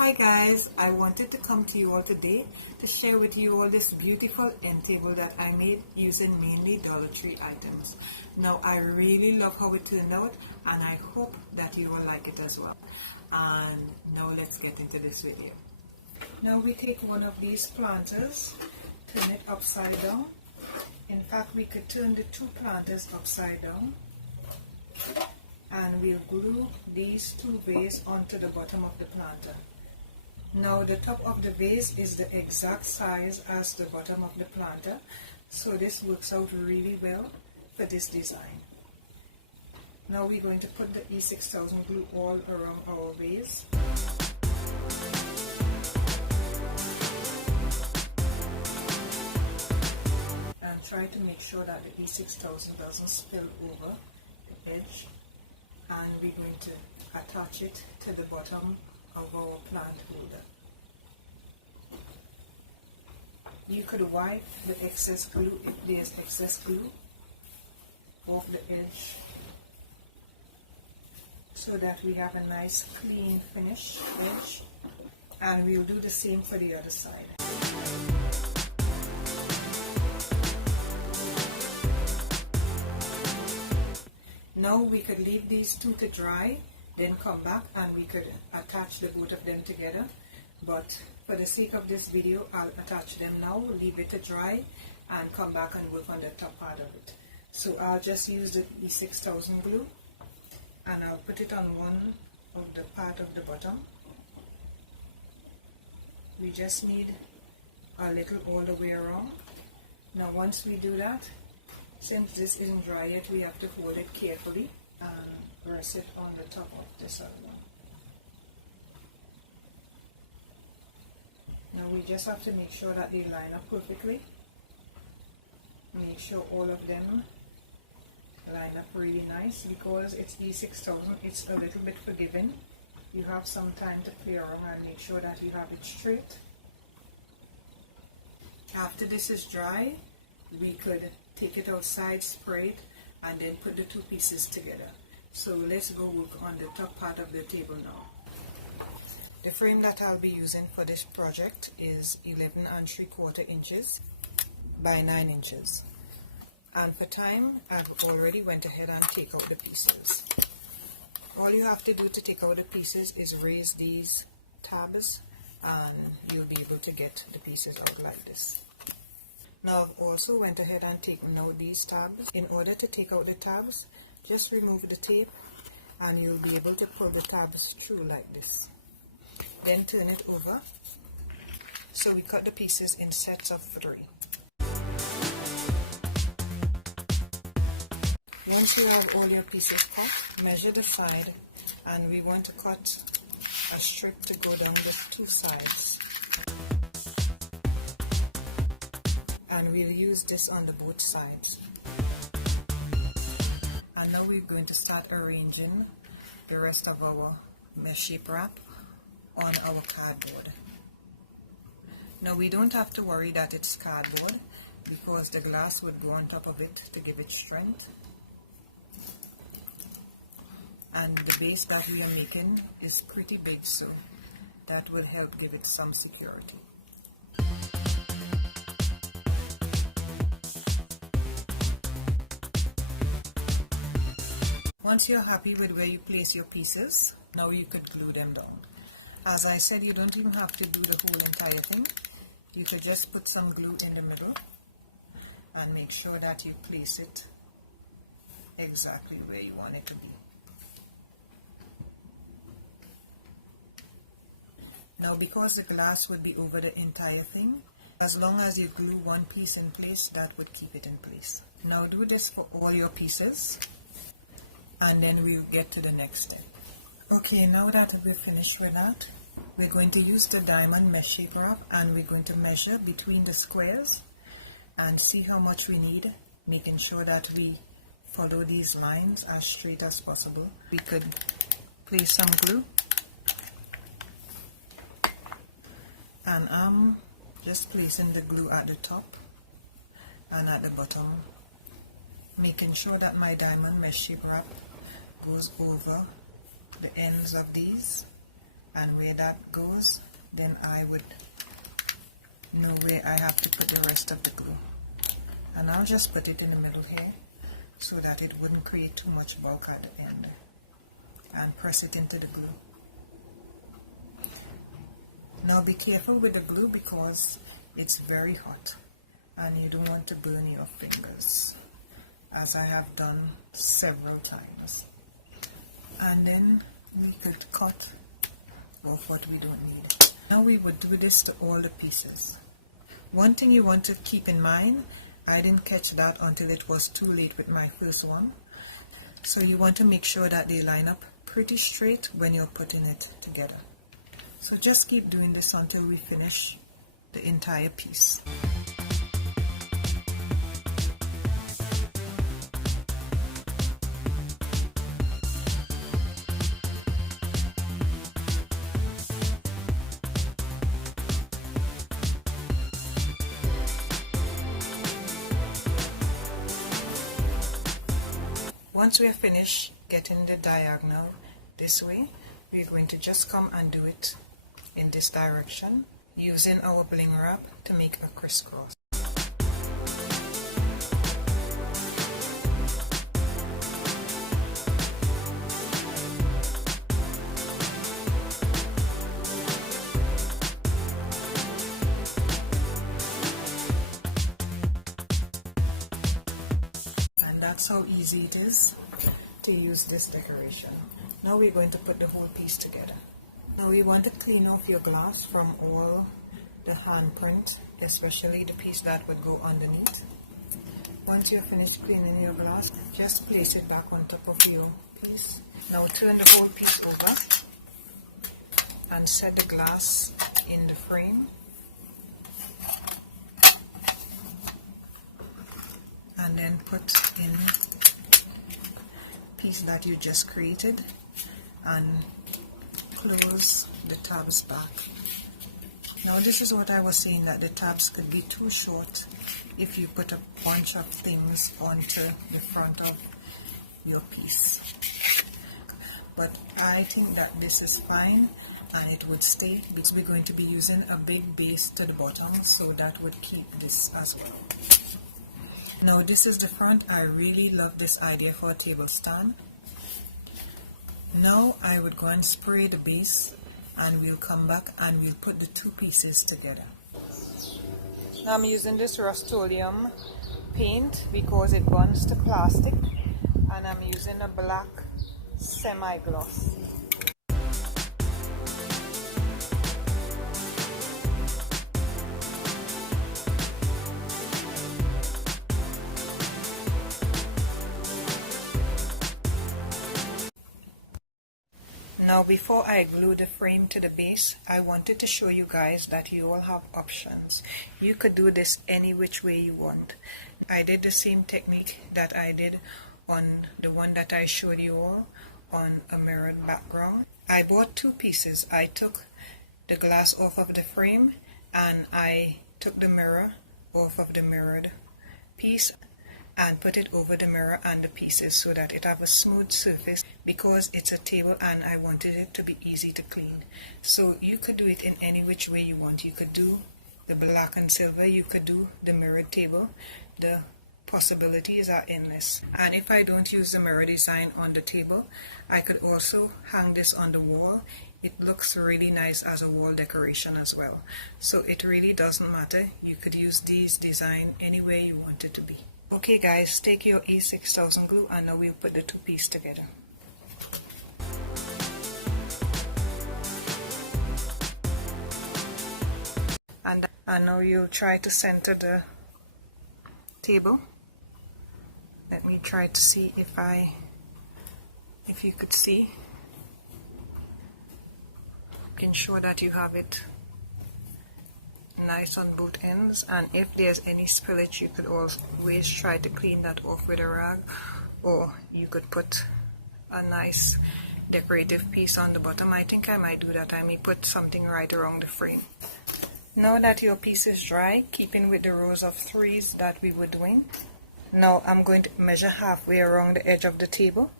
Hi guys, I wanted to come to you all today to share with you all this beautiful end table that I made using mainly Dollar Tree items. Now I really love how it turned out and I hope that you will like it as well. And now let's get into this video. Now we take one of these planters, turn it upside down. In fact, we could turn the two planters upside down. And we'll glue these two vases onto the bottom of the planter. Now the top of the vase is the exact size as the bottom of the planter, so this works out really well for this design. Now we're going to put the E6000 glue all around our vase. And try to make sure that the E6000 doesn't spill over the edge. And we're going to attach it to the bottom of our plant holder. You could wipe the excess glue if there's excess glue off the edge so that we have a nice clean finish edge, and we'll do the same for the other side. Now we could leave these two to dry, then come back and we could attach the both of them together, but for the sake of this video I'll attach them now, leave it to dry and come back and work on the top part of it. So I'll just use the E6000 glue and I'll put it on one of the part of the bottom. We just need a little all the way around. Now once we do that, since this isn't dry yet, we have to hold it carefully and rest it on the top of this other one. Now we just have to make sure that they line up perfectly. Make sure all of them line up really nice. Because it's E6000, it's a little bit forgiving. You have some time to play around and make sure that you have it straight. After this is dry, we could take it outside, spray it, and then put the two pieces together. So let's go work on the top part of the table now. The frame that I'll be using for this project is 11 3/4 inches by 9 inches. And for time, I've already went ahead and take out the pieces. All you have to do to take out the pieces is raise these tabs and you'll be able to get the pieces out like this. Now I've also went ahead and taken out these tabs. In order to take out the tabs, just remove the tape and you'll be able to pull the tabs through like this. Then turn it over. So we cut the pieces in sets of 3. Once you have all your pieces cut, measure the side, and we want to cut a strip to go down the two sides. And we'll use this on the both sides. And now we're going to start arranging the rest of our mesh shape wrap on our cardboard. Now we don't have to worry that it's cardboard because the glass would go on top of it to give it strength. And the base that we are making is pretty big, so that will help give it some security. Once you're happy with where you place your pieces, now you could glue them down. As I said, you don't even have to do the whole entire thing. You could just put some glue in the middle and make sure that you place it exactly where you want it to be. Now because the glass would be over the entire thing, as long as you glue one piece in place, that would keep it in place. Now do this for all your pieces, and then we'll get to the next step. Okay, now that we're finished with that, we're going to use the diamond mesh shape wrap and we're going to measure between the squares and see how much we need, making sure that we follow these lines as straight as possible. We could place some glue, and I'm just placing the glue at the top and at the bottom, making sure that my diamond mesh shape wrap goes over the ends of these and where that goes, then I would know where I have to put the rest of the glue. And I'll just put it in the middle here so that it wouldn't create too much bulk at the end, and press it into the glue. Now be careful with the glue because it's very hot and you don't want to burn your fingers, as I have done several times. And then we could cut off what we don't need. Now we would do this to all the pieces. One thing you want to keep in mind, I didn't catch that until it was too late with my first one. So you want to make sure that they line up pretty straight when you're putting it together. So just keep doing this until we finish the entire piece. Once we are finished getting the diagonal this way, we are going to just come and do it in this direction using our bling wrap to make a crisscross. And that's how easy it is to use this decoration. Now we're going to put the whole piece together. Now we want to clean off your glass from all the handprint, especially the piece that would go underneath. Once you're finished cleaning your glass, just place it back on top of your piece. Now turn the whole piece over and set the glass in the frame. And then put in piece that you just created and close the tabs back. Now this is what I was saying, that the tabs could be too short if you put a bunch of things onto the front of your piece. But I think that this is fine and it would stay because we're going to be using a big base to the bottom, so that would keep this as well. Now this is the front. I really love this idea for a table stand. Now I would go and spray the base and we'll come back and we'll put the two pieces together. Now I'm using this Rust-Oleum paint because it burns to plastic, and I'm using a black semi-gloss. Now before I glue the frame to the base, I wanted to show you guys that you all have options. You could do this any which way you want. I did the same technique that I did on the one that I showed you all on a mirrored background. I bought two pieces. I took the glass off of the frame and I took the mirror off of the mirrored piece and put it over the mirror and the pieces so that it have a smooth surface, because it's a table and I wanted it to be easy to clean. So you could do it in any which way you want. You could do the black and silver, you could do the mirrored table. The possibilities are endless. And if I don't use the mirror design on the table, I could also hang this on the wall. It looks really nice as a wall decoration as well. So it really doesn't matter. You could use these design any way you want it to be. Okay guys, take your E6000 glue and now we'll put the two pieces together. And now you'll try to center the table. Let me try to see if you could see. Ensure that you have it nice on both ends, and if there's any spillage you could always try to clean that off with a rag, or you could put a nice decorative piece on the bottom. I think I might do that. I may put something right around the frame. Now that your piece is dry, keeping with the rows of threes that we were doing, now I'm going to measure halfway around the edge of the table,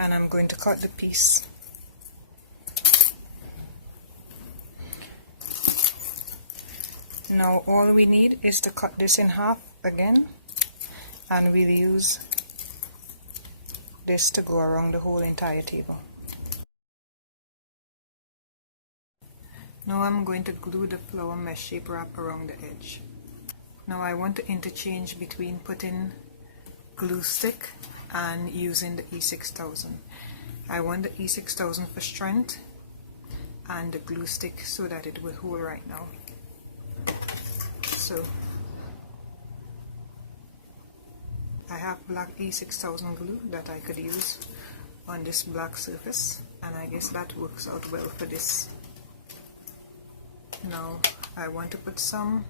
and I'm going to cut the piece. Now all we need is to cut this in half again, and we'll use this to go around the whole entire table. Now I'm going to glue the flower mesh shape wrap around the edge. Now I want to interchange between putting glue stick and using the E6000. I want the E6000 for strength and the glue stick so that it will hold right now. So I have black E6000 glue that I could use on this black surface, and I guess that works out well for this. Now I want to put some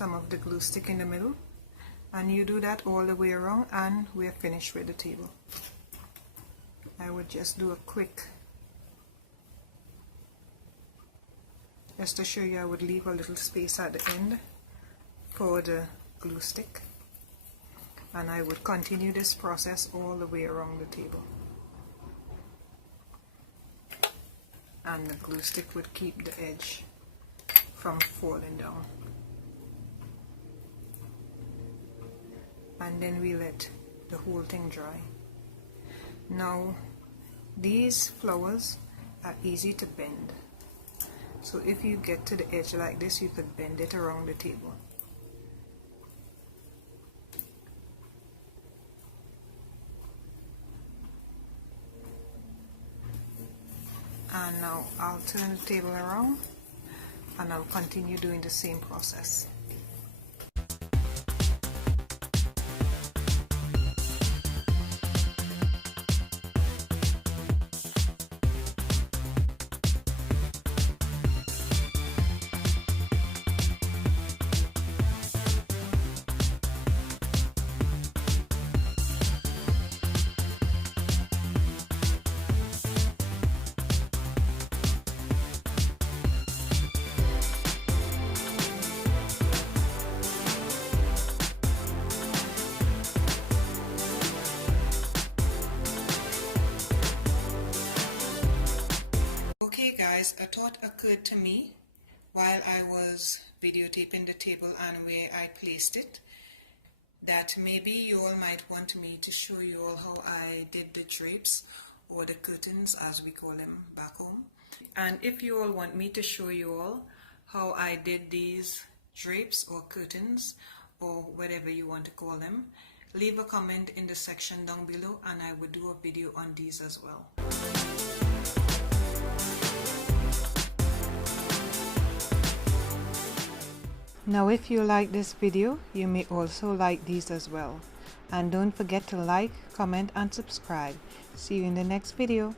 of the glue stick in the middle, and you do that all the way around and we're finished with the table. I would just do a quick, just to show you, I would leave a little space at the end for the glue stick, and I would continue this process all the way around the table, and the glue stick would keep the edge from falling down. And then we let the whole thing dry. Now these flowers are easy to bend, so if you get to the edge like this, you could bend it around the table. And now I'll turn the table around and I'll continue doing the same process. Okay guys, a thought occurred to me while I was videotaping the table and where I placed it, that maybe you all might want me to show you all how I did the drapes, or the curtains as we call them back home. And if you all want me to show you all how I did these drapes or curtains or whatever you want to call them, leave a comment in the section down below and I will do a video on these as well. Now if you like this video, you may also like these as well. And don't forget to like, comment and subscribe. See you in the next video.